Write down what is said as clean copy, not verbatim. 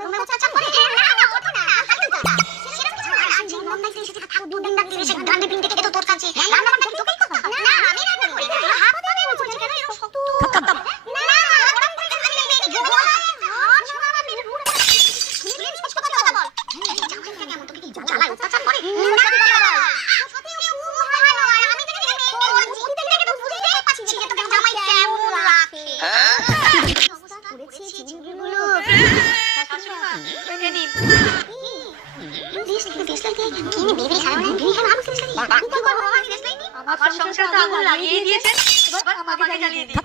তোমরা চাচা করে না না কথা না সেরকম কিছু না যে মন নাই সেটা থাকো দুদিন না দিলে সে গান্ডে পিন্ডে থেকে তো তোর কাছে না না আমি তোকেই কথা না আমি রান্না করি না হাত ধরে বলছি কেন এরকম শক্ত না না ওরকম করে আমি মেরে গো শোনা না মেরে পুরো তুমি স্পষ্ট কথা বল কেমন তোকে কি জ্বালা চাচা করে সত্যি কথা বল সত্যি ও ভালো আর আমি দেখে মেয়ে দেখে তো বুঝতেই পারছি যে তোকে জামাই কেমন লাগে করেছি চিংড়িগুলো ওইটা নিন। আমার সংসার তো আগুন লাগিয়ে দিয়েছেন, এবার আমাকে জ্বালিয়ে দিন।